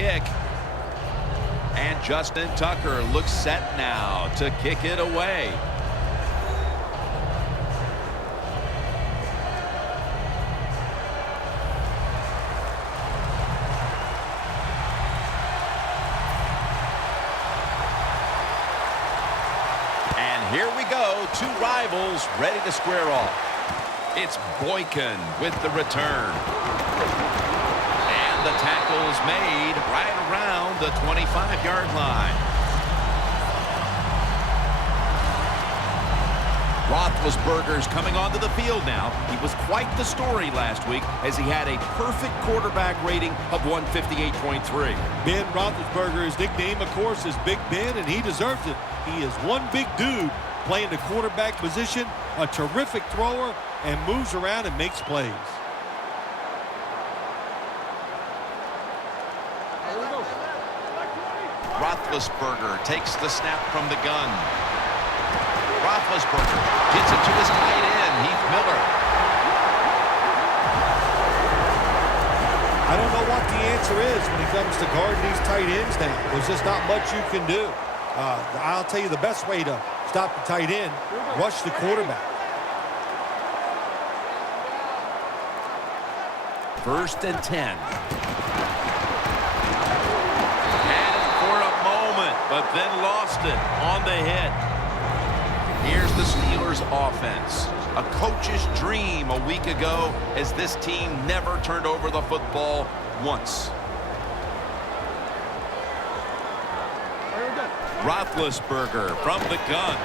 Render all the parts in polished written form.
kick. And Justin Tucker looks set now to kick it away. And here we go, two rivals ready to square off. It's Boykin with the return. And the tackle's made right around the 25-yard line. Roethlisberger's coming onto the field now. He was quite the story last week as he had a perfect quarterback rating of 158.3. Ben Roethlisberger, his nickname, of course, is Big Ben, and he deserves it. He is one big dude playing the quarterback position, a terrific thrower, and moves around and makes plays. Roethlisberger takes the snap from the gun. Roethlisberger gets it to his tight end, Heath Miller. I don't know what the answer is when it comes to guarding these tight ends now. There's just not much you can do. I'll tell you the best way to stop the tight end, rush the quarterback. First and 10. Had it for a moment, but then lost it on the hit. Here's the Steelers' offense. A coach's dream a week ago as this team never turned over the football once. Roethlisberger from the gun.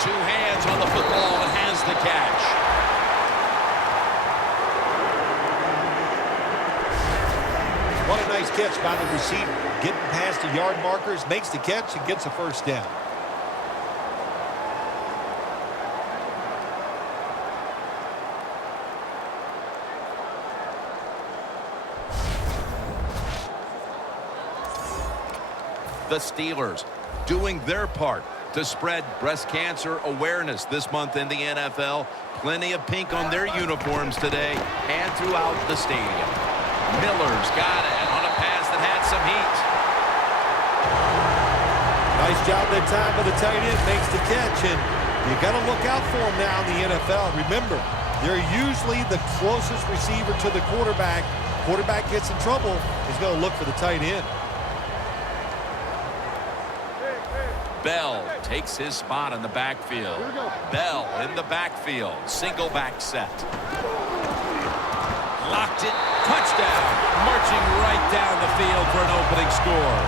Two hands on the football and has the catch. What a nice catch by the receiver. Getting past the yard markers, makes the catch, and gets a first down. The Steelers doing their part to spread breast cancer awareness this month in the NFL. Plenty of pink on their uniforms today and throughout the stadium. Miller's got it on a pass that had some heat. Nice job that time by the tight end, makes the catch, and you got to look out for him now in the NFL. Remember, they're usually the closest receiver to the quarterback. Quarterback gets in trouble, he's going to look for the tight end. Bell takes his spot in the backfield. Bell in the backfield. Single back set. Locked it. Touchdown. Marching right down the field for an opening score.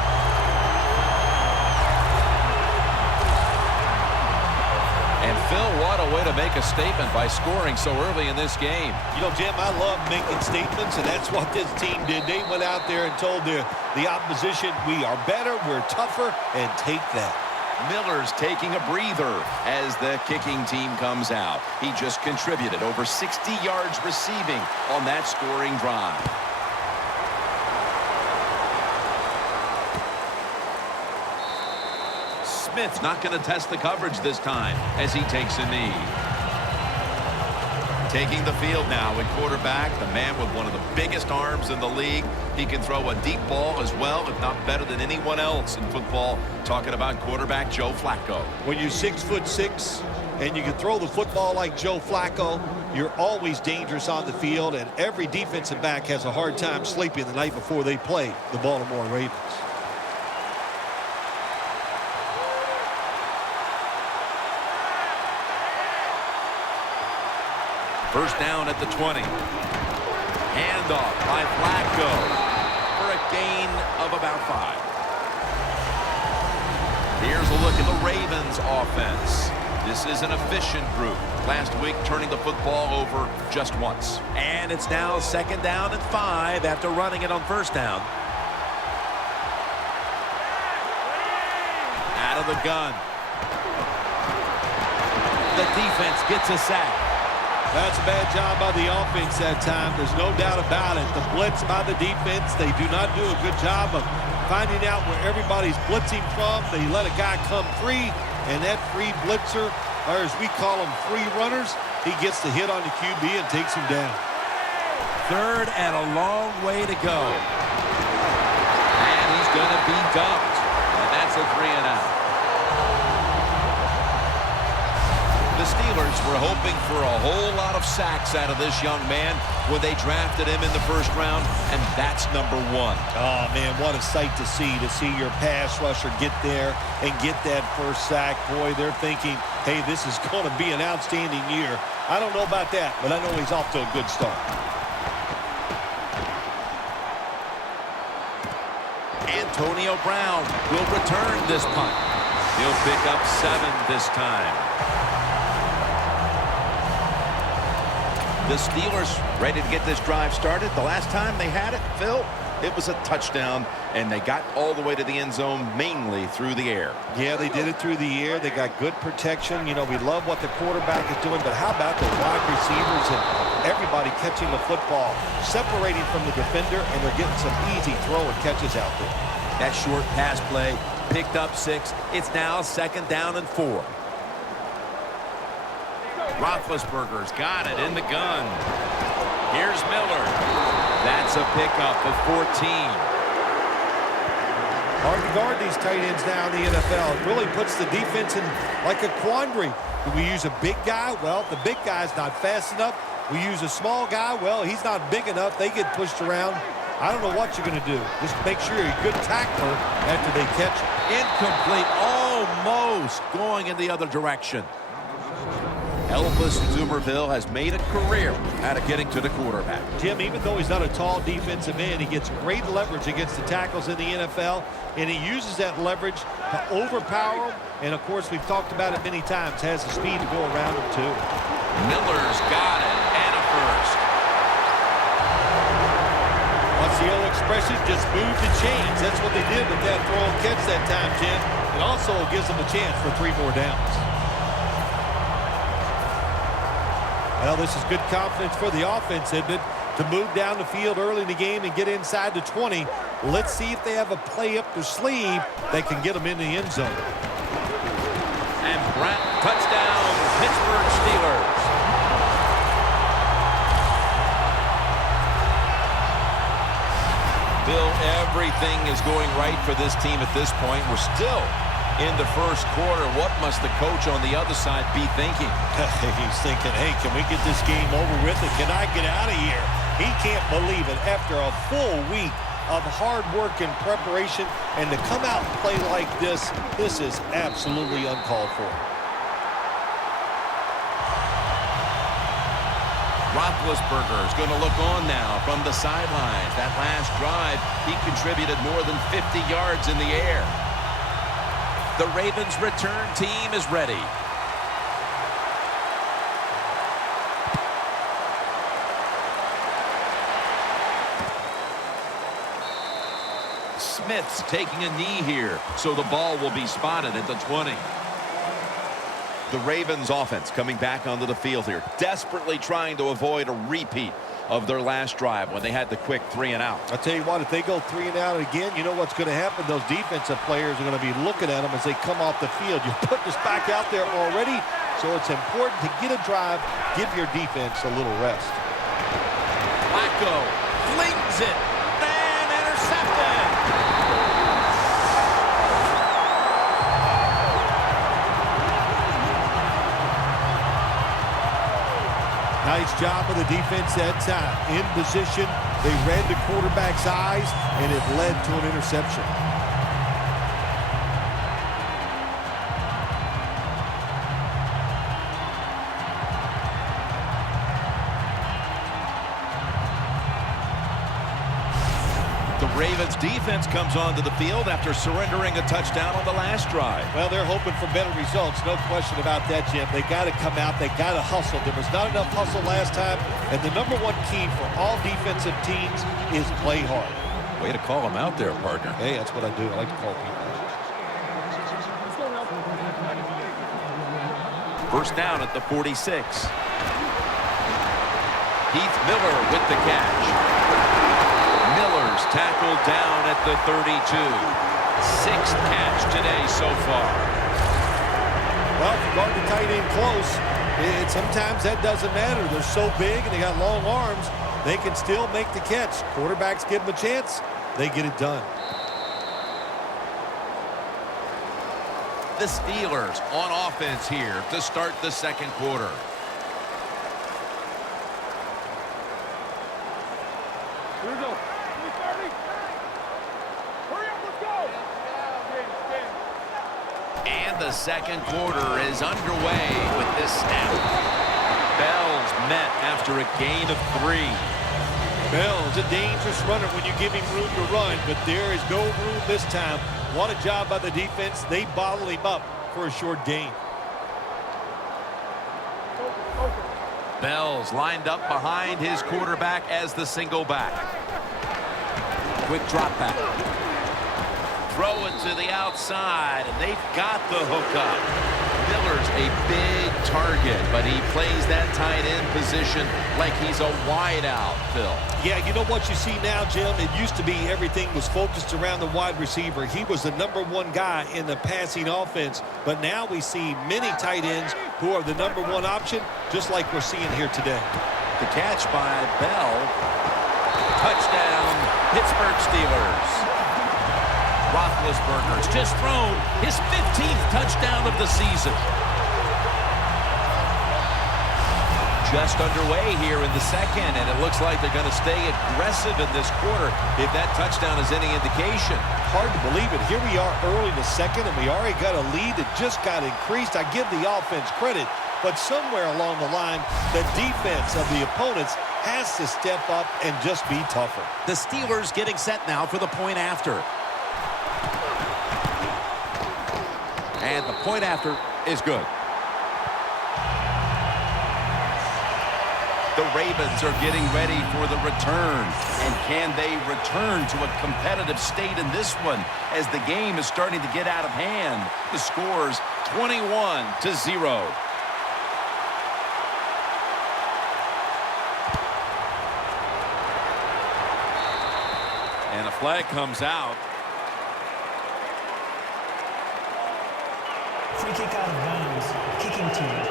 And Phil, what a way to make a statement by scoring so early in this game. You know, Jim, I love making statements, and that's what this team did. They went out there and told the opposition, we are better, we're tougher, and take that. Miller's taking a breather as the kicking team comes out. He just contributed over 60 yards receiving on that scoring drive. Smith's not going to test the coverage this time as he takes a knee. Taking the field now at quarterback, the man with one of the biggest arms in the league. He can throw a deep ball as well, if not better than anyone else in football. Talking about quarterback Joe Flacco. When you're 6'6" and you can throw the football like Joe Flacco, you're always dangerous on the field, and every defensive back has a hard time sleeping the night before they play the Baltimore Ravens. First down at the 20. Handoff by Flacco for a gain of about 5. Here's a look at the Ravens offense. This is an efficient group. Last week turning the football over just once. And it's now second down and 5 after running it on first down. Out of the gun. The defense gets a sack. That's a bad job by the offense that time. There's no doubt about it. The blitz by the defense, they do not do a good job of finding out where everybody's blitzing from. They let a guy come free, and that free blitzer, or as we call them, free runners, he gets the hit on the QB and takes him down. Third and a long way to go. going to be dumped. And that's a 3-and-out. The Steelers were hoping for a whole lot of sacks out of this young man when they drafted him in the first round, and that's number 1. Oh, man, what a sight to see your pass rusher get there and get that first sack. Boy, they're thinking, hey, this is going to be an outstanding year. I don't know about that, but I know he's off to a good start. Antonio Brown will return this punt. He'll pick up 7 this time. The Steelers ready to get this drive started. The last time they had it, Phil, it was a touchdown, and they got all the way to the end zone mainly through the air. Yeah, they did it through the air. They got good protection. You know, we love what the quarterback is doing, but how about the wide receivers and everybody catching the football, separating from the defender, and they're getting some easy throw and catches out there. That short pass play picked up 6. It's now 2nd down and 4. Roethlisberger's got it in the gun. Here's Miller. That's a pickup of 14. Hard to guard these tight ends now in the NFL. It really puts the defense in like a quandary. Do we use a big guy? Well, the big guy's not fast enough. We use a small guy. Well, he's not big enough. They get pushed around. I don't know what you're going to do. Just make sure you're a good tackler after they catch it. Incomplete. Almost going in the other direction. Elvis Dumerville has made a career out of getting to the quarterback. Jim, even though he's not a tall defensive end, he gets great leverage against the tackles in the NFL, and he uses that leverage to overpower them. And, of course, we've talked about it many times, has the speed to go around him, too. Miller's got it, and a first. What's the old expression? Just move the chains. That's what they did with that throw and catch that time, Jim. It also gives them a chance for 3 more downs. Well, this is good confidence for the offense, isn't it? To move down the field early in the game and get inside the 20. Let's see if they have a play up their sleeve that can get them in the end zone. And Brown, touchdown, Pittsburgh Steelers. Bill, everything is going right for this team at this point. We're still in the first quarter. What must the coach on the other side be thinking? He's thinking, hey, can we get this game over with and can I get out of here? He can't believe it. After a full week of hard work and preparation, and to come out and play like this is absolutely uncalled for. Roethlisberger is going to look on now from the sidelines. That last drive, he contributed more than 50 yards in the air. The Ravens' return team is ready. Smith's taking a knee here, so the ball will be spotted at the 20. The Ravens offense coming back onto the field here, desperately trying to avoid a repeat of their last drive when they had the quick 3-and-out. I'll tell you what, if they go 3-and-out again, you know what's going to happen? Those defensive players are going to be looking at them as they come off the field. You're putting us back out there already, so it's important to get a drive, give your defense a little rest. Flacco flings it, and intercepted. Nice job of the defense that time. In position, they read the quarterback's eyes, and it led to an interception. The Ravens defense comes onto the field after surrendering a touchdown on the last drive. Well, they're hoping for better results. No question about that, Jim. They got to come out. They got to hustle. There was not enough hustle last time. And the #1 key for all defensive teams is play hard. Way to call him out there, partner. Hey, that's what I do. I like to call people. First down at the 46. Heath Miller with the catch. Miller's tackled down at the 32. 6th catch today so far. Well, if you guard the tight end close, sometimes that doesn't matter. They're so big and they got long arms, they can still make the catch. Quarterbacks give them a chance, they get it done. The Steelers on offense here to start the second quarter. Here we go. 3:30. Hurry up, let's go. And the second quarter is underway with this snap. Bell's met after a gain of 3. Bell's a dangerous runner when you give him room to run, but there is no room this time. What a job by the defense. They bottle him up for a short gain. Bell's lined up behind his quarterback as the single back. Quick drop back. Throw it to the outside, and they've got the hook up. Miller's a big target, but he plays that tight end position like he's a wideout, Phil. Yeah, you know what you see now, Jim? It used to be everything was focused around the wide receiver. He was the #1 guy in the passing offense, but now we see many tight ends who are the #1 option, just like we're seeing here today. The catch by Bell. Touchdown, Pittsburgh Steelers. Roethlisberger's just thrown his 15th touchdown of the season. Just underway here in the second, and it looks like they're going to stay aggressive in this quarter if that touchdown is any indication. Hard to believe it. Here we are early in the second, and we already got a lead that just got increased. I give the offense credit, but somewhere along the line, the defense of the opponents has to step up and just be tougher. The Steelers getting set now for the point after. And the point after is good. The Ravens are getting ready for the return. And can they return to a competitive state in this one as the game is starting to get out of hand? The score's 21-0. And a flag comes out. Free kick out of bounds. Kicking team.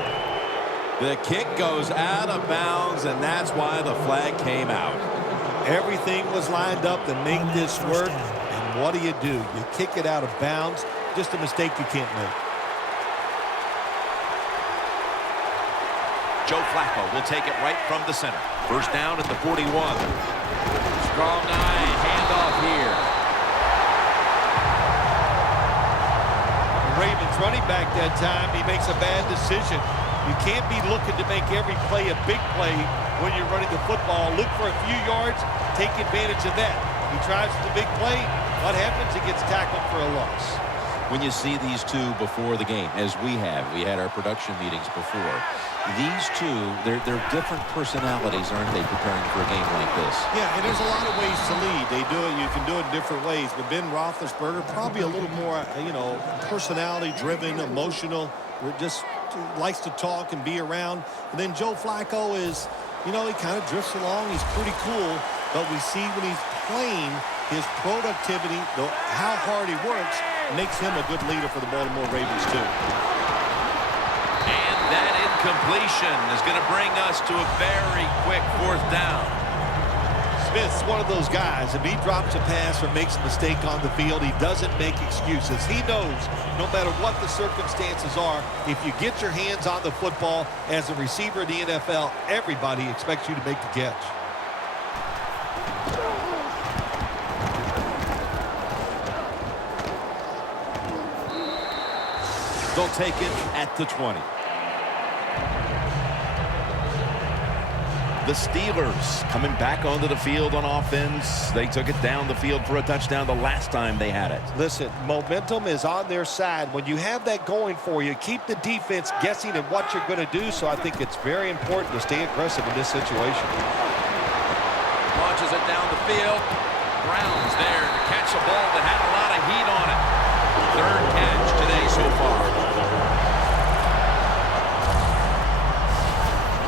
The kick goes out of bounds, and that's why the flag came out. Everything was lined up to make this work, and what do? You kick it out of bounds. Just a mistake you can't make. Joe Flacco will take it right from the center. First down at the 41. Strong eye, handoff here. Ravens running back that time, he makes a bad decision. You can't be looking to make every play a big play when you're running the football. Look for a few yards, take advantage of that. He tries the big play. What happens? He gets tackled for a loss. When you see these two before the game, as we had our production meetings before, these two, they're different personalities, aren't they, preparing for a game like this? Yeah, and there's a lot of ways to lead. They do it. You can do it in different ways. But Ben Roethlisberger, probably a little more, personality-driven, emotional. Just likes to talk and be around. And then Joe Flacco is, he kind of drifts along. He's pretty cool. But we see when he's playing, his productivity, how hard he works, makes him a good leader for the Baltimore Ravens, too. And that incompletion is going to bring us to a very quick fourth down. Smith's one of those guys. If he drops a pass or makes a mistake on the field, he doesn't make excuses. He knows no matter what the circumstances are, if you get your hands on the football as a receiver in the NFL, everybody expects you to make the catch. They'll take it at the 20. The Steelers coming back onto the field on offense. They took it down the field for a touchdown the last time they had it. Listen, momentum is on their side. When you have that going for you, keep the defense guessing at what you're going to do. So I think it's very important to stay aggressive in this situation. Launches it down the field. Brown's there to catch a ball that had a lot of heat on it. Third catch today so far.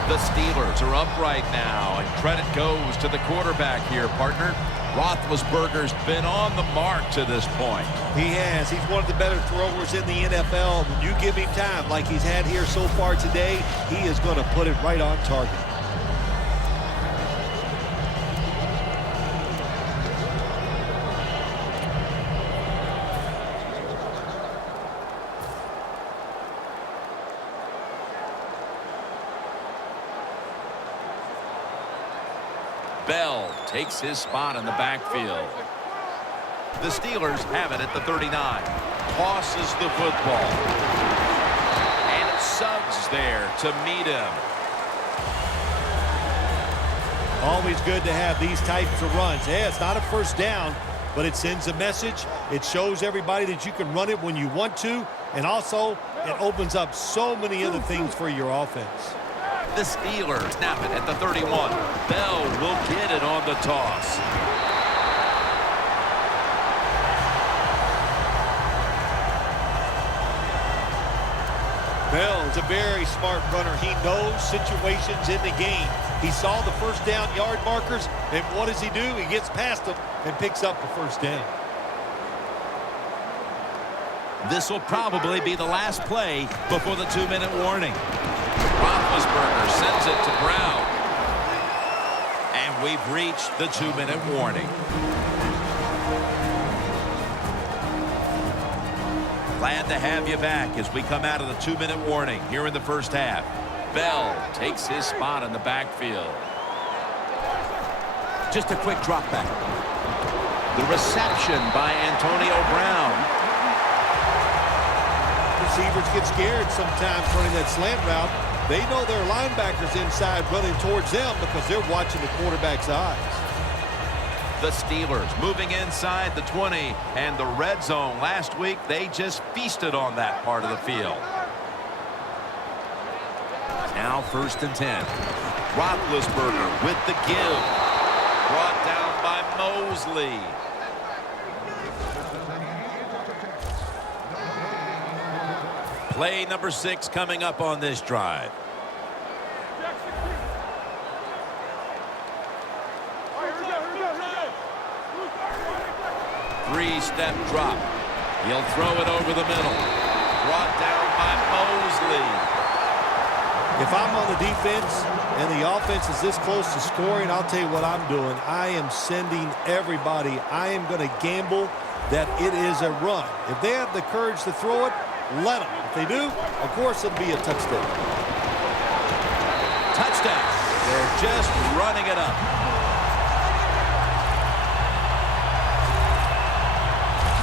The Steelers are up right now, and credit goes to the quarterback here, partner. Roethlisberger's been on the mark to this point. He has. He's one of the better throwers in the NFL. When you give him time like he's had here so far today, he is going to put it right on target. Bell takes his spot in the backfield. The Steelers have it at the 39. Tosses the football. And it's Suggs there to meet him. Always good to have these types of runs. Yeah, it's not a first down, but it sends a message. It shows everybody that you can run it when you want to, and also it opens up so many other things for your offense. The Steelers snap it at the 31. Bell will get it on the toss. Bell is a very smart runner. He knows situations in the game. He saw the first down yard markers, and what does he do? He gets past them and picks up the first down. This will probably be the last play before the 2-minute warning. Roethlisberger sends it to Brown. And we've reached the 2-minute warning. Glad to have you back as we come out of the 2-minute warning here in the first half. Bell takes his spot in the backfield. Just a quick drop back. The reception by Antonio Brown. Receivers get scared sometimes running that slant route. They know their linebackers inside running towards them because they're watching the quarterback's eyes. The Steelers moving inside the 20 and the red zone. Last week, they just feasted on that part of the field. Now 1st and 10. Roethlisberger with the give. Brought down by Mosley. Play number 6 coming up on this drive. Three-step drop. He'll throw it over the middle. Brought down by Mosley. If I'm on the defense and the offense is this close to scoring, I'll tell you what I'm doing. I am sending everybody. I am going to gamble that it is a run. If they have the courage to throw it, let them. If they do, of course it'll be a touchdown. Touchdown. They're just running it up.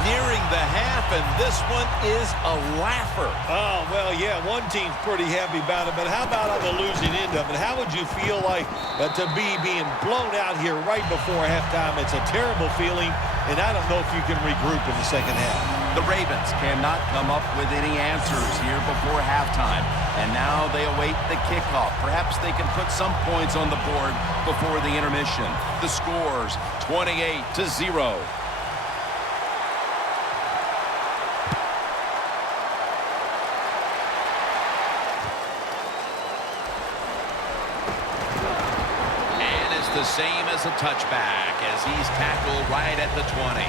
Nearing the half, and this one is a laugher. Oh, well, yeah, one team's pretty happy about it, but how about on the losing end of it? How would you feel like to be being blown out here right before halftime? It's a terrible feeling, and I don't know if you can regroup in the second half. The Ravens cannot come up with any answers here before halftime, and now they await the kickoff. Perhaps they can put some points on the board before the intermission. The scores 28-0. The same as a touchback as he's tackled right at the 20.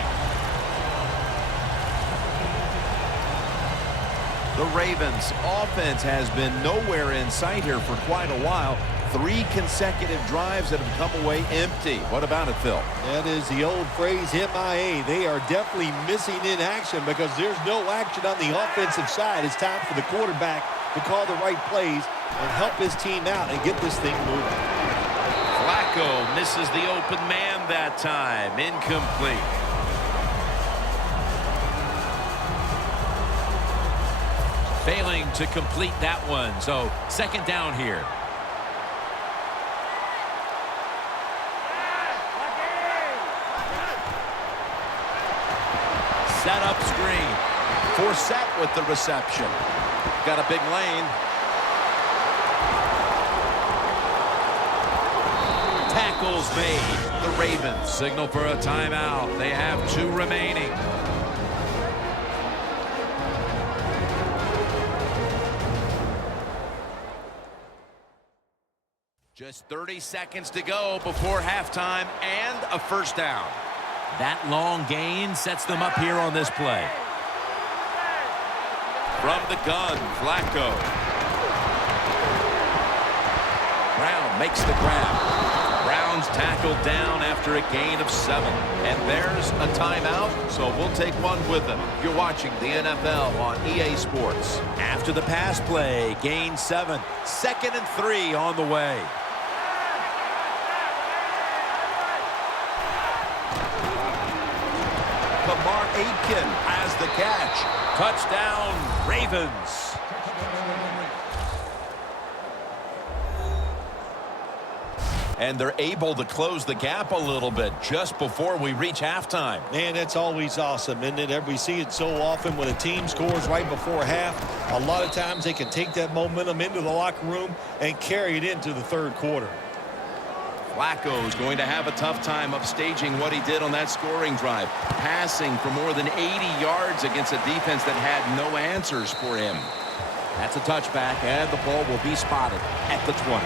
The Ravens offense has been nowhere in sight here for quite a while. 3 consecutive drives that have come away empty. What about it, Phil? That is the old phrase, MIA. They are definitely missing in action because there's no action on the offensive side. It's time for the quarterback to call the right plays and help his team out and get this thing moving. Flacco misses the open man that time. Incomplete. Failing to complete that one. So 2nd down here. Set up screen. Forsett with the reception. Got a big lane. Tackles made. The Ravens signal for a timeout. They have 2 remaining. Just 30 seconds to go before halftime and a first down. That long gain sets them up here on this play. From the gun, Flacco. Brown makes the grab. Brown's tackled down after a gain of 7. And there's a timeout, so we'll take one with them. You're watching the NFL on EA Sports. After the pass play, gain 7. 2nd and 3 on the way. Lamar Aitken has the catch. Touchdown, Ravens. And they're able to close the gap a little bit just before we reach halftime. Man, that's always awesome, isn't it? We see it so often when a team scores right before half. A lot of times they can take that momentum into the locker room and carry it into the third quarter. Flacco's going to have a tough time upstaging what he did on that scoring drive, passing for more than 80 yards against a defense that had no answers for him. That's a touchback, and the ball will be spotted at the 20.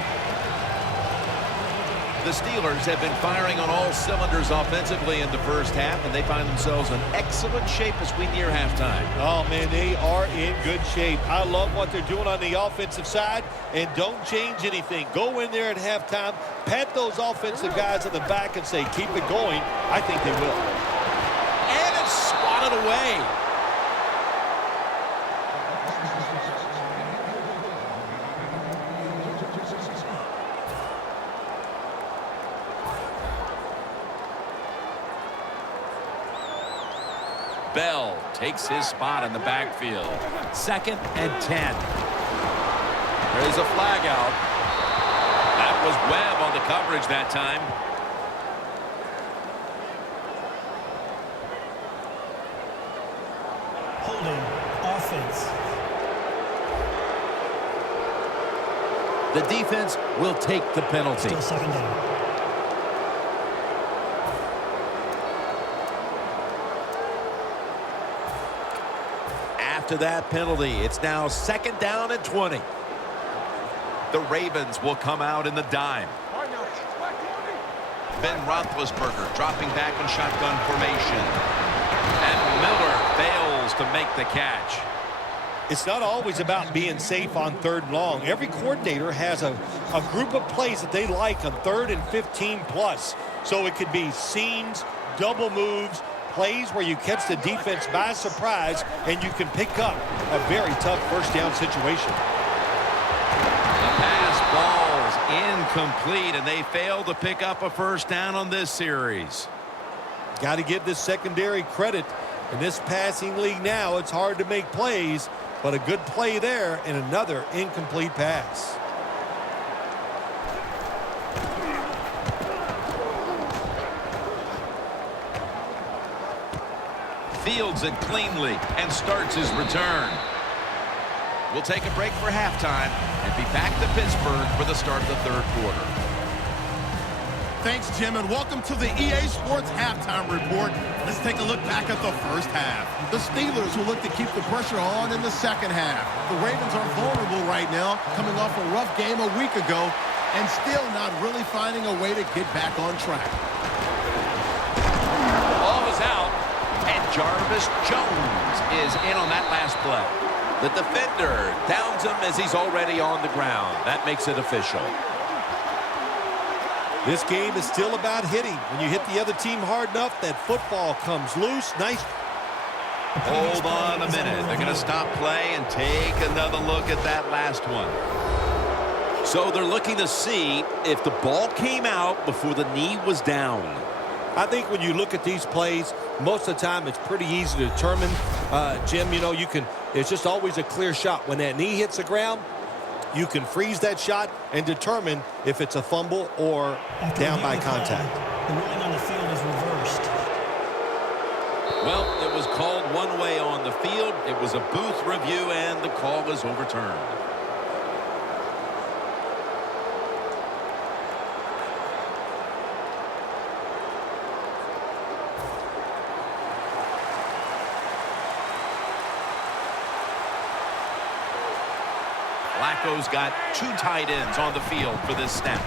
The Steelers have been firing on all cylinders offensively in the first half, and they find themselves in excellent shape as we near halftime. Oh, man, they are in good shape. I love what they're doing on the offensive side, and don't change anything. Go in there at halftime, pat those offensive guys in the back and say, keep it going. I think they will. And it's swatted away. Bell takes his spot in the backfield. 2nd and 10. There's a flag out. That was Webb on the coverage that time. Holding. Offense. The defense will take the penalty. Still 2nd down. After that penalty, it's now 2nd down and 20. The Ravens will come out in the dime. Ben Roethlisberger dropping back in shotgun formation. And Miller fails to make the catch. It's not always about being safe on 3rd and long. Every coordinator has a group of plays that they like on 3rd and 15 plus. So it could be seams, double moves, plays where you catch the defense by surprise and you can pick up a very tough first down situation. The pass ball's incomplete, and they fail to pick up a first down on this series. Got to give this secondary credit. In this passing league now, it's hard to make plays, but a good play there and another incomplete pass. Fields it cleanly and starts his return. We'll take a break for halftime and be back to Pittsburgh for the start of the 3rd quarter. Thanks, Jim, and welcome to the EA Sports Halftime Report. Let's take a look back at the first half. The Steelers will look to keep the pressure on in the second half. The Ravens are vulnerable right now, coming off a rough game a week ago, and still not really finding a way to get back on track. Ball is out, and Jarvis Jones is in on that last play. The defender downs him as he's already on the ground. That makes it official. This game is still about hitting. When you hit the other team hard enough, that football comes loose. Nice. Hold on a minute. They're going to stop play and take another look at that last one. So they're looking to see if the ball came out before the knee was down. I think when you look at these plays, most of the time it's pretty easy to determine. Jim, you know, it's just always a clear shot. When that knee hits the ground, you can freeze that shot and determine if it's a fumble or down by contact. The ruling on the field is reversed. Well, it was called one way on the field. It was a booth review, and the call was overturned. Flacco's got 2 tight ends on the field for this snap.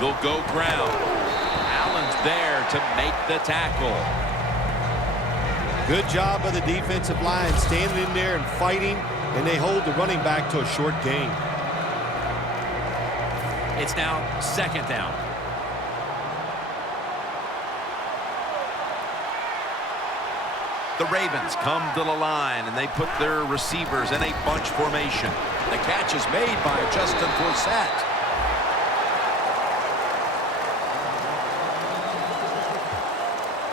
They'll go ground. Allen's there to make the tackle. Good job by the defensive line standing in there and fighting, and they hold the running back to a short gain. It's now 2nd down. The Ravens come to the line, and they put their receivers in a bunch formation. The catch is made by Justin Forsett.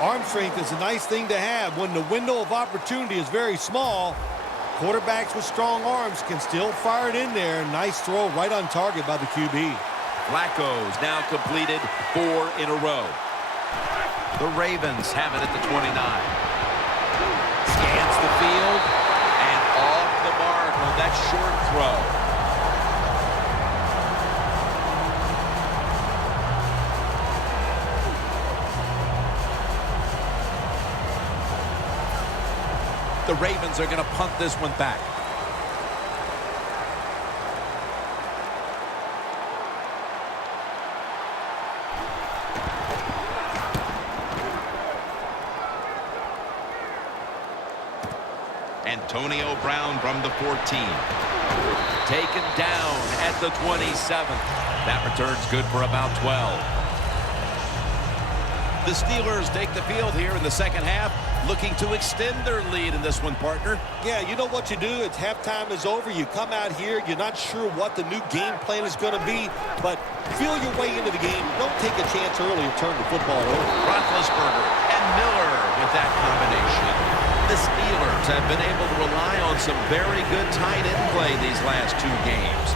Arm strength is a nice thing to have when the window of opportunity is very small. Quarterbacks with strong arms can still fire it in there. Nice throw right on target by the QB. Flacco's now completed 4 in a row. The Ravens have it at the 29. Scans the field and off the mark on that short throw. The Ravens are going to punt this one back. Antonio Brown from the 14. Taken down at the 27th. That return's good for about 12. The Steelers take the field here in the second half, looking to extend their lead in this one, partner. Yeah, you know what you do? It's halftime is over. You come out here. You're not sure what the new game plan is going to be, but feel your way into the game. Don't take a chance early and turn the football over. Roethlisberger and Miller with that combination. The Steelers have been able to rely on some very good tight end play these last 2 games.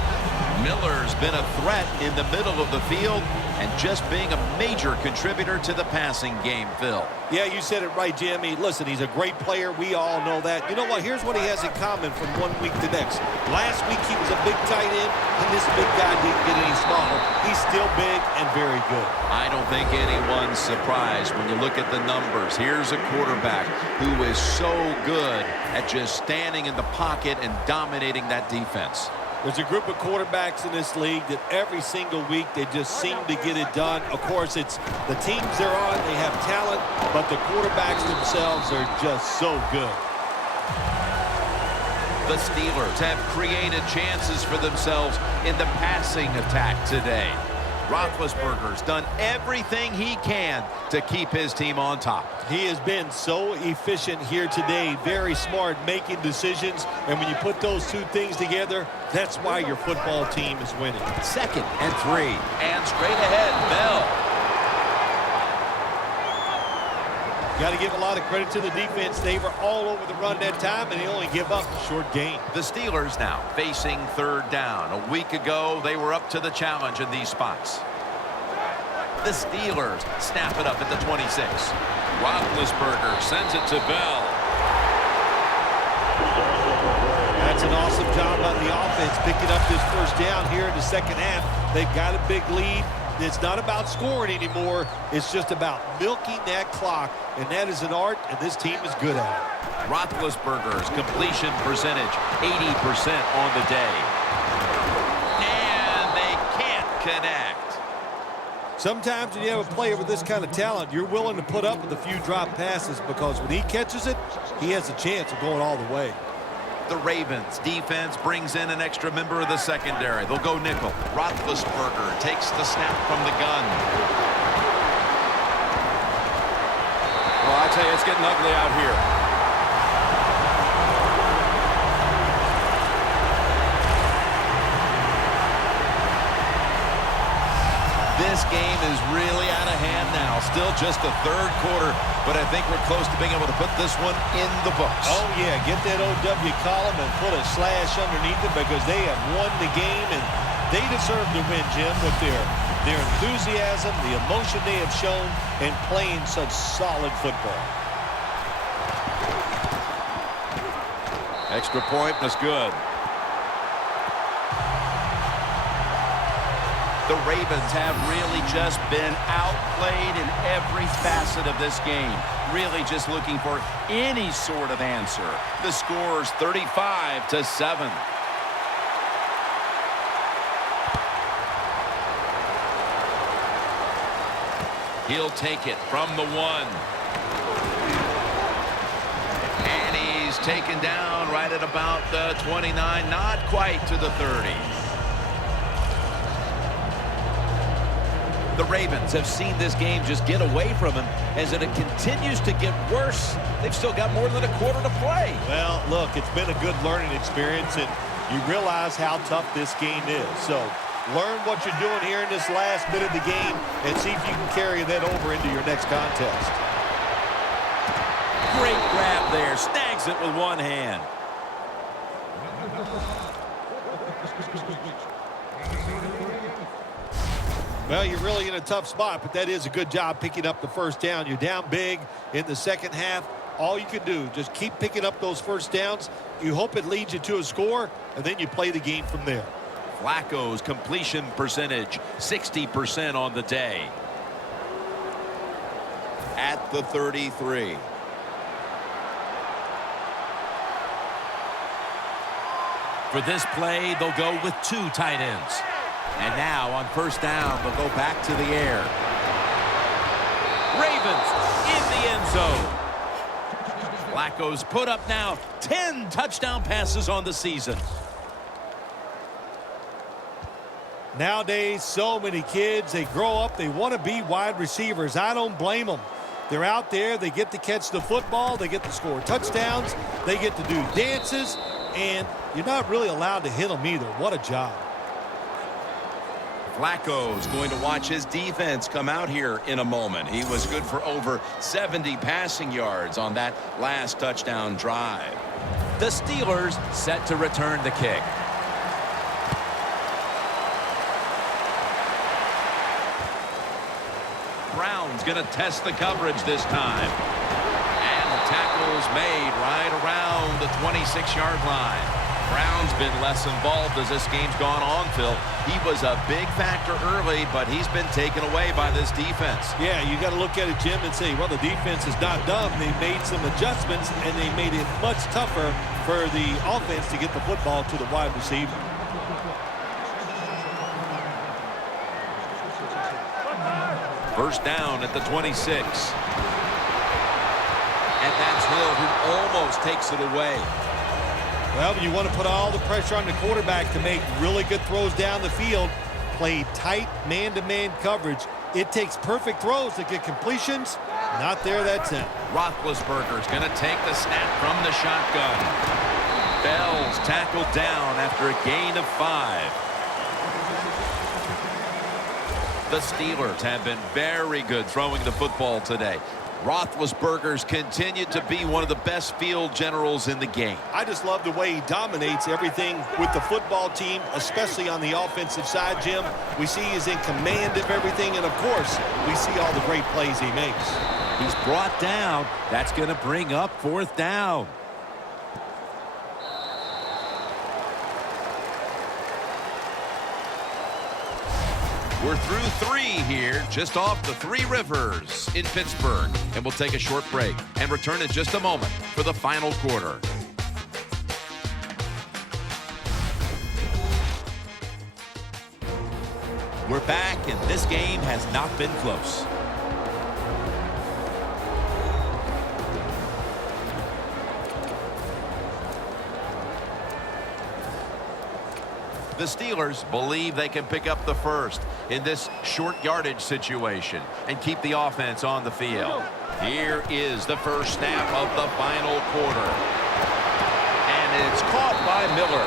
Miller's been a threat in the middle of the field and just being a major contributor to the passing game, Phil. Yeah, you said it right, Jimmy. Listen, he's a great player. We all know that. You know what? Here's what he has in common from one week to next. Last week, he was a big tight end, and this big guy didn't get any smaller. He's still big and very good. I don't think anyone's surprised when you look at the numbers. Here's a quarterback who is so good at just standing in the pocket and dominating that defense. There's a group of quarterbacks in this league that every single week they just seem to get it done. Of course, it's the teams they're on, they have talent, but the quarterbacks themselves are just so good. The Steelers have created chances for themselves in the passing attack today. Roethlisberger's done everything he can to keep his team on top. He has been so efficient here today, very smart making decisions, and when you put those two things together, that's why your football team is winning. 2nd and 3, and straight ahead, Bell. Got to give a lot of credit to the defense. They were all over the run that time, and they only give up a short gain. The Steelers now facing 3rd down. A week ago, they were up to the challenge in these spots. The Steelers snap it up at the 26. Roethlisberger sends it to Bell. That's an awesome job on the offense, picking up this 1st down here in the second half. They've got a big lead. It's not about scoring anymore. It's just about milking that clock, and that is an art, and this team is good at it. Roethlisberger's completion percentage, 80% on the day. And they can't connect. Sometimes when you have a player with this kind of talent, you're willing to put up with a few drop passes because when he catches it, he has a chance of going all the way. The Ravens defense brings in an extra member of the secondary. They'll go nickel. Roethlisberger takes the snap from the gun. Well, I tell you, it's getting ugly out here. This game is really out of hand now. Still just the 3rd quarter, but I think we're close to being able to put this one in the books. Oh, yeah. Get that OW column and put a slash underneath it because they have won the game, and they deserve to win, Jim, with their enthusiasm, the emotion they have shown, and playing such solid football. Extra point was good. The Ravens have really just been outplayed in every facet of this game. Really just looking for any sort of answer. The score's 35-7. He'll take it from the 1. And he's taken down right at about the 29, not quite to the 30. The Ravens have seen this game just get away from him as it continues to get worse. They've still got more than a quarter to play. Well, look, it's been a good learning experience, and you realize how tough this game is. So learn what you're doing here in this last bit of the game and see if you can carry that over into your next contest. up there, snags it with one hand. Well, you're really in a tough spot, but that is a good job picking up the first down. You're down big in the second half. All you can do, just keep picking up those first downs. You hope it leads you to a score, and then you play the game from there. Flacco's completion percentage, 60% on the day. At the 33. For this play, they'll go with 2 tight ends. And now on first down, they'll go back to the air. Ravens in the end zone. Flacco's put up now 10 touchdown passes on the season. Nowadays, so many kids, they grow up, they want to be wide receivers. I don't blame them. They're out there, they get to catch the football, they get to score touchdowns, they get to do dances, and you're not really allowed to hit them either. What a job. Flacco's going to watch his defense come out here in a moment. He was good for over 70 passing yards on that last touchdown drive. The Steelers set to return the kick. Brown's going to test the coverage this time. And the tackle's made right around the 26-yard line. Brown's been less involved as this game's gone on, Phil. He was a big factor early, but he's been taken away by this defense. Yeah, you got to look at it, Jim, and say, well, the defense is not dumb. They made some adjustments, and they made it much tougher for the offense to get the football to the wide receiver. First down at the 26. And that's Hill who almost takes it away. Well, you want to put all the pressure on the quarterback to make really good throws down the field, play tight man-to-man coverage. It takes perfect throws to get completions. Not there, that's it. Roethlisberger's going to take the snap from the shotgun. Bell's tackled down after a gain of 5. The Steelers have been very good throwing the football today. Roethlisberger's continued to be one of the best field generals in the game. I just love the way he dominates everything with the football team, especially on the offensive side, Jim. We see he's in command of everything, and, of course, we see all the great plays he makes. He's brought down. That's going to bring up 4th down. We're through 3 here, just off the 3 Rivers in Pittsburgh. And we'll take a short break and return in just a moment for the final quarter. We're back, and this game has not been close. The Steelers believe they can pick up the first in this short yardage situation and keep the offense on the field. Here is the first snap of the final quarter. And it's caught by Miller.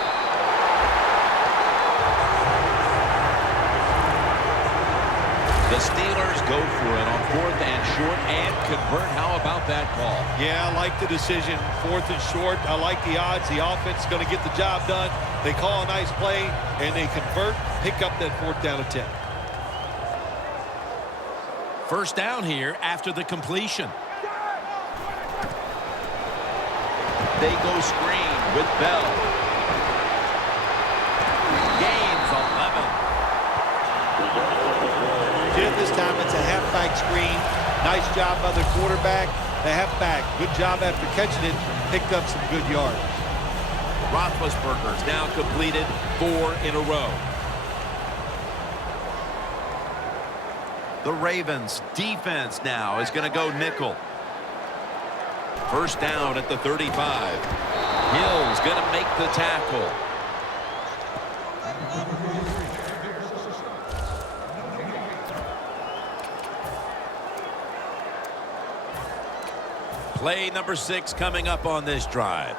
The Steelers go for it on 4th and short and convert. How about that call? Yeah, I like the decision. 4th and short. I like the odds. The offense is going to get the job done. They call a nice play, and they convert, pick up that 4th down attempt. First down here after the completion. They go screen with Bell. Gains 11. Jim, this time it's a halfback screen. Nice job by the quarterback. The halfback, good job after catching it, picked up some good yards. Roethlisberger's now completed 4 in a row. The Ravens defense now is going to go nickel. First down at the 35. Hill's going to make the tackle. Play number 6 coming up on this drive.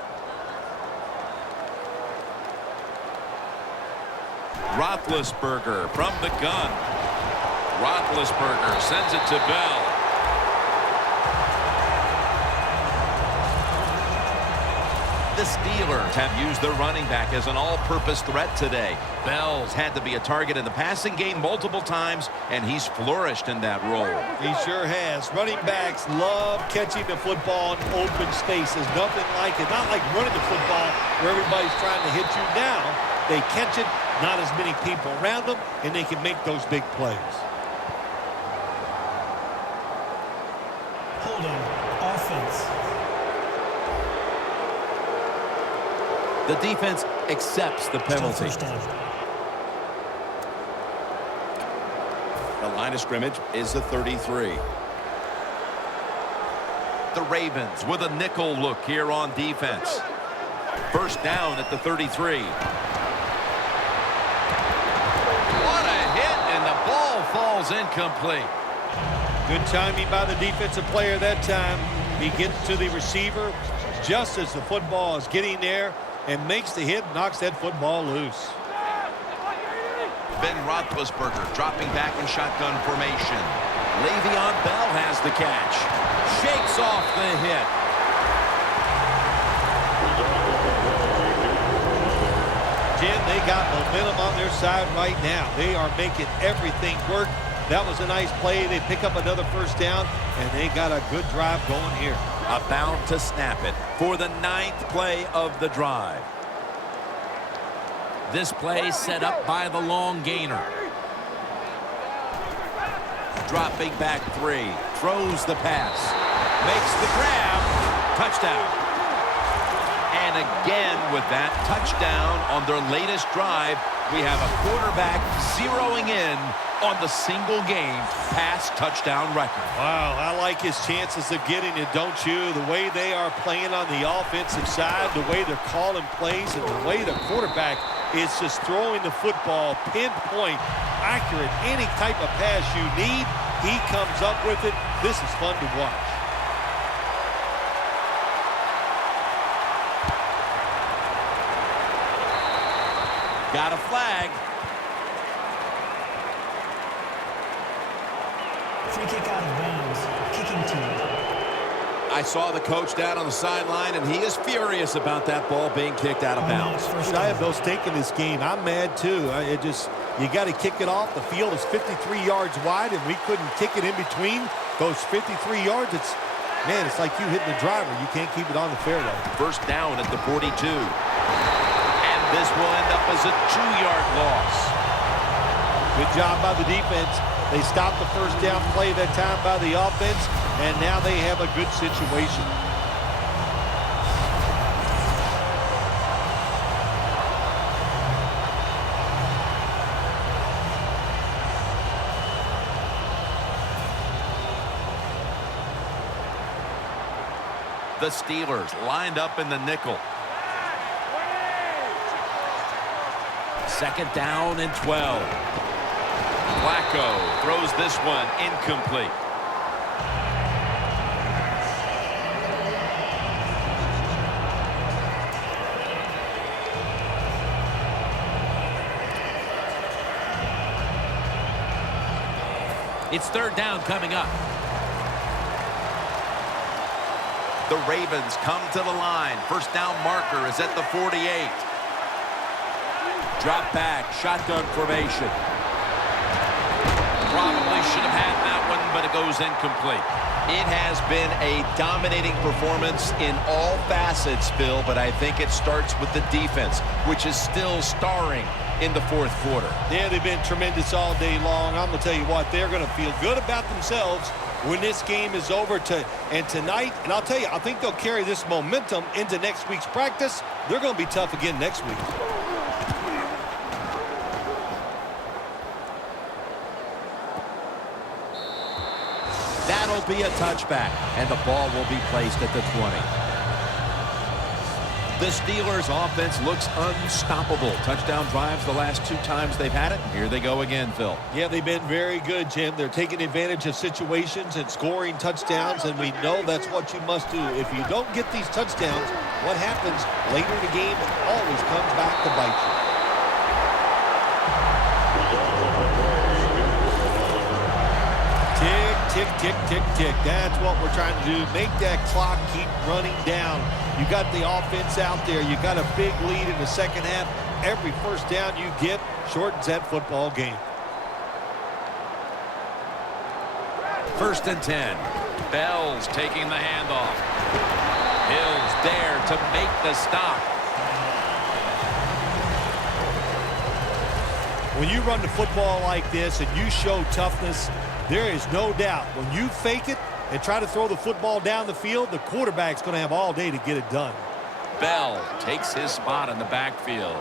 Roethlisberger from the gun. Roethlisberger sends it to Bell. the Steelers have used their running back as an all-purpose threat today. Bell's had to be a target in the passing game multiple times, and he's flourished in that role. He sure has. Running backs love catching the football in open space. There's nothing like it. Not like running the football where everybody's trying to hit you. Now they catch it, not as many people around them, and they can make those big plays. Holding. Offense. The defense accepts the penalty. First down. The line of scrimmage is the 33. The Ravens with a nickel look here on defense. First down at the 33. What a hit, and the ball falls incomplete. Good timing by the defensive player that time. He gets to the receiver just as the football is getting there and makes the hit, knocks that football loose. Ben Roethlisberger dropping back in shotgun formation. Le'Veon Bell has the catch. Shakes off the hit. Jim, they got momentum on their side right now. They are making everything work. That was a nice play. They pick up another first down, and they got a good drive going here. About to snap it for the 9th play of the drive. This play set up by the long gainer. Dropping back 3. Throws the pass. Makes the grab. Touchdown. And again with that touchdown on their latest drive, we have a quarterback zeroing in on the single game pass touchdown record. Wow, I like his chances of getting it, don't you? The way they are playing on the offensive side, the way they're calling plays, and the way the quarterback is just throwing the football pinpoint, accurate, any type of pass you need, he comes up with it. This is fun to watch. Got a flag. Free kick out of bounds. Kicking team. I saw the coach down on the sideline, and he is furious about that ball being kicked out of bounds. Should I have no stake in this game? I'm mad too. You got to kick it off. The field is 53 yards wide, and we couldn't kick it in between those 53 yards. It's like you hitting the driver. You can't keep it on the fairway. First down at the 42. And this will end up as a 2-yard loss. Good job by the defense. They stopped the first down play that time by the offense, and now they have a good situation. The Steelers lined up in the nickel. Second down and 12. Flacco throws this one incomplete. It's third down coming up. The Ravens come to the line. First down marker is at the 48. Drop back, shotgun formation. Probably should have had that one, but it goes incomplete. It has been a dominating performance in all facets, Phil, but I think it starts with the defense, which is still starring in the fourth quarter. Yeah, they've been tremendous all day long. I'm going to tell you what, they're going to feel good about themselves when this game is over and tonight. And I'll tell you, I think they'll carry this momentum into next week's practice. They're going to be tough again next week. That'll be a touchback, and the ball will be placed at the 20. The Steelers' offense looks unstoppable. Touchdown drives the last 2 times they've had it. Here they go again, Phil. Yeah, they've been very good, Jim. They're taking advantage of situations and scoring touchdowns, and we know that's what you must do. If you don't get these touchdowns, what happens later in the game, it always comes back to bite you. tick, tick, tick, tick. That's what we're trying to do. Make that clock keep running down. You got the offense out there. You got a big lead in the second half. Every first down you get shortens that football game. 1st and 10. Bell's taking the handoff. Hill's there to make the stop. When you run the football like this and you show toughness, there is no doubt when you fake it and try to throw the football down the field, the quarterback's going to have all day to get it done. Bell takes his spot in the backfield.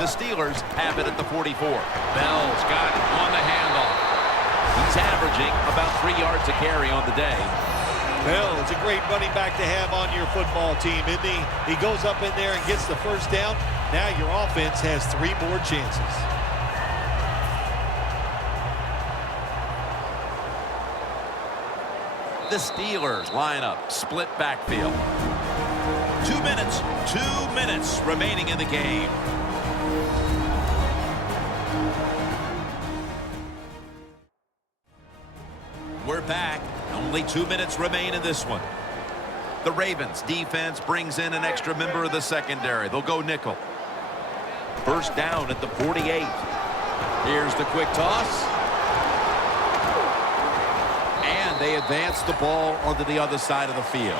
The Steelers have it at the 44. Bell's got it on the handoff. He's averaging about 3 yards a carry on the day. Bell is a great running back to have on your football team, isn't he? He goes up in there and gets the first down. Now your offense has 3 more chances. The Steelers line up, split backfield. 2 minutes remaining in the game. We're back. Only 2 minutes remain in this one. The Ravens defense brings in an extra member of the secondary. They'll go nickel. First down at the 48. Here's the quick toss. And they advance the ball onto the other side of the field.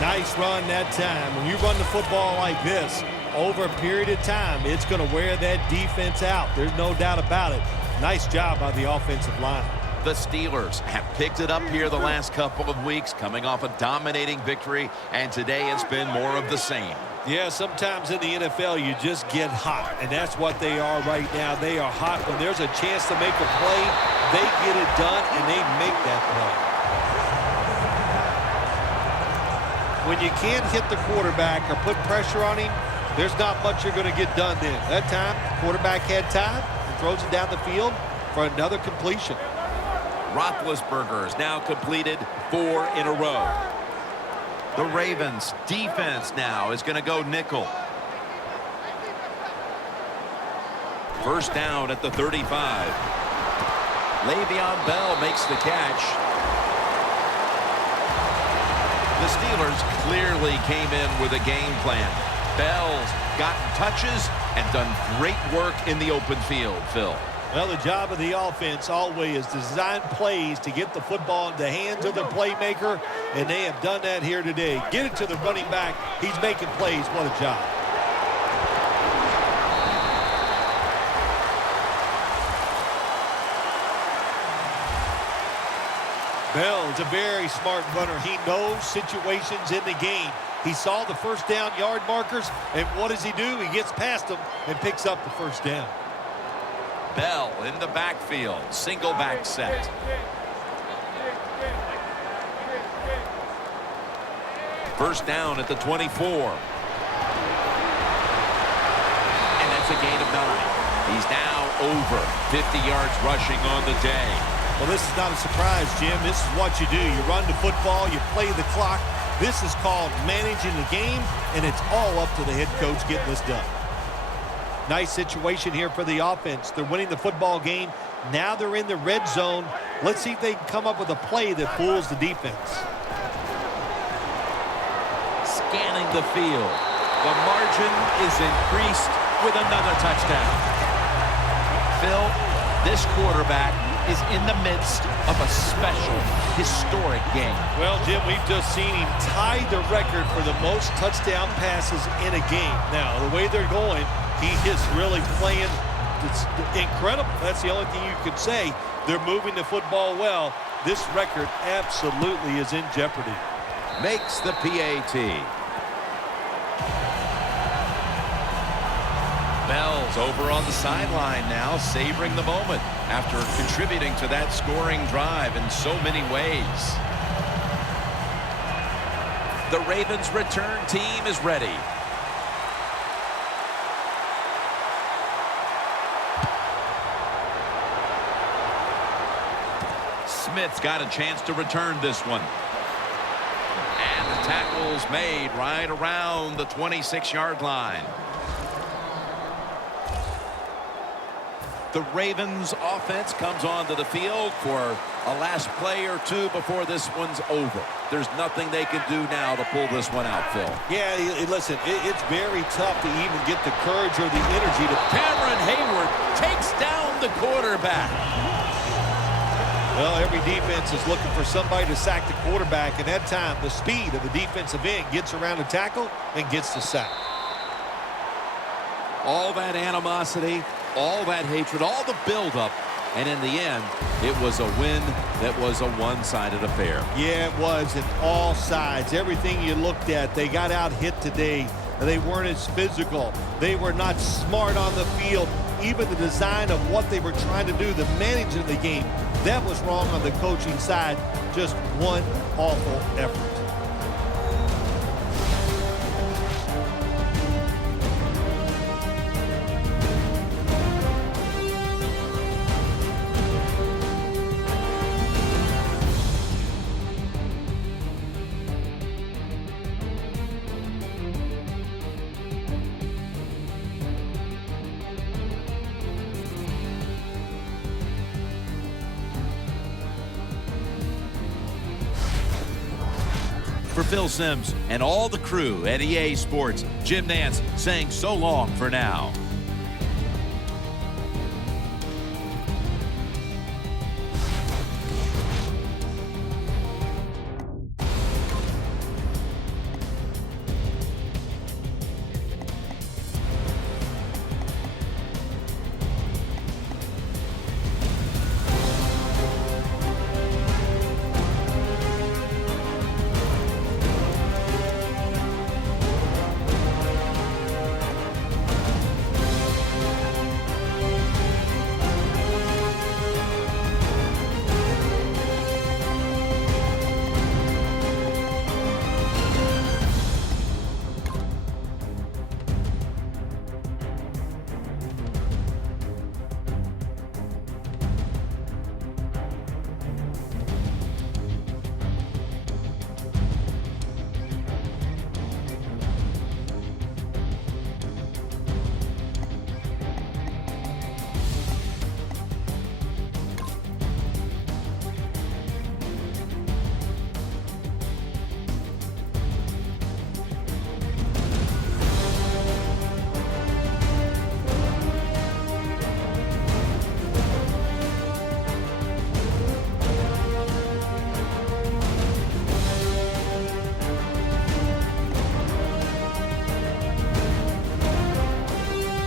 Nice run that time. When you run the football like this, over a period of time, it's going to wear that defense out. There's no doubt about it. Nice job by the offensive line. The Steelers have picked it up here the last couple of weeks, coming off a dominating victory, and today it's been more of the same. Yeah, sometimes in the NFL you just get hot, and that's what they are right now. They are hot. When there's a chance to make a play, they get it done, and they make that play. When you can't hit the quarterback or put pressure on him, there's not much you're going to get done then. That time, quarterback had time and throws it down the field for another completion. Roethlisberger is now completed 4 in a row. The Ravens defense now is going to go nickel. First down at the 35. Le'Veon Bell makes the catch. The Steelers clearly came in with a game plan. Bell's gotten touches and done great work in the open field, Phil. Well, the job of the offense always is to design plays to get the football in the hands of the playmaker, and they have done that here today. Get it to the running back. He's making plays. What a job. Bell is a very smart runner. He knows situations in the game. He saw the first down yard markers, and what does he do? He gets past them and picks up the first down. Bell in the backfield, single back set. First down at the 24. And that's a gain of 9. He's now over 50 yards rushing on the day. Well, this is not a surprise, Jim. This is what you do. You run the football, you play the clock. This is called managing the game, and it's all up to the head coach getting this done. Nice situation here for the offense. They're winning the football game. Now they're in the red zone. Let's see if they can come up with a play that fools the defense. Scanning the field. The margin is increased with another touchdown. Phil, this quarterback is in the midst of a special, historic game. Well, Jim, we've just seen him tie the record for the most touchdown passes in a game. Now, the way they're going, he is really playing. It's incredible. That's the only thing you could say. They're moving the football well. This record absolutely is in jeopardy. Makes the PAT. Bell's over on the sideline now, savoring the moment after contributing to that scoring drive in so many ways. The Ravens return team is ready. Smith's got a chance to return this one. And the tackle's made right around the 26-yard line. The Ravens offense comes onto the field for a last play or two before this one's over. There's nothing they can do now to pull this one out, Phil. Yeah, listen, it's very tough to even get the courage or the energy to... Cameron Hayward takes down the quarterback. Well, every defense is looking for somebody to sack the quarterback, and that time the speed of the defensive end gets around the tackle and gets the sack. All that animosity, all that hatred, all the buildup, and in the end, it was a win that was a one-sided affair. Yeah, it was, in all sides. Everything you looked at, they got out hit today. They weren't as physical. They were not smart on the field. Even the design of what they were trying to do, the managing of the game, that was wrong on the coaching side. Just one awful effort. For Phil Simms and all the crew at EA Sports, Jim Nantz saying so long for now.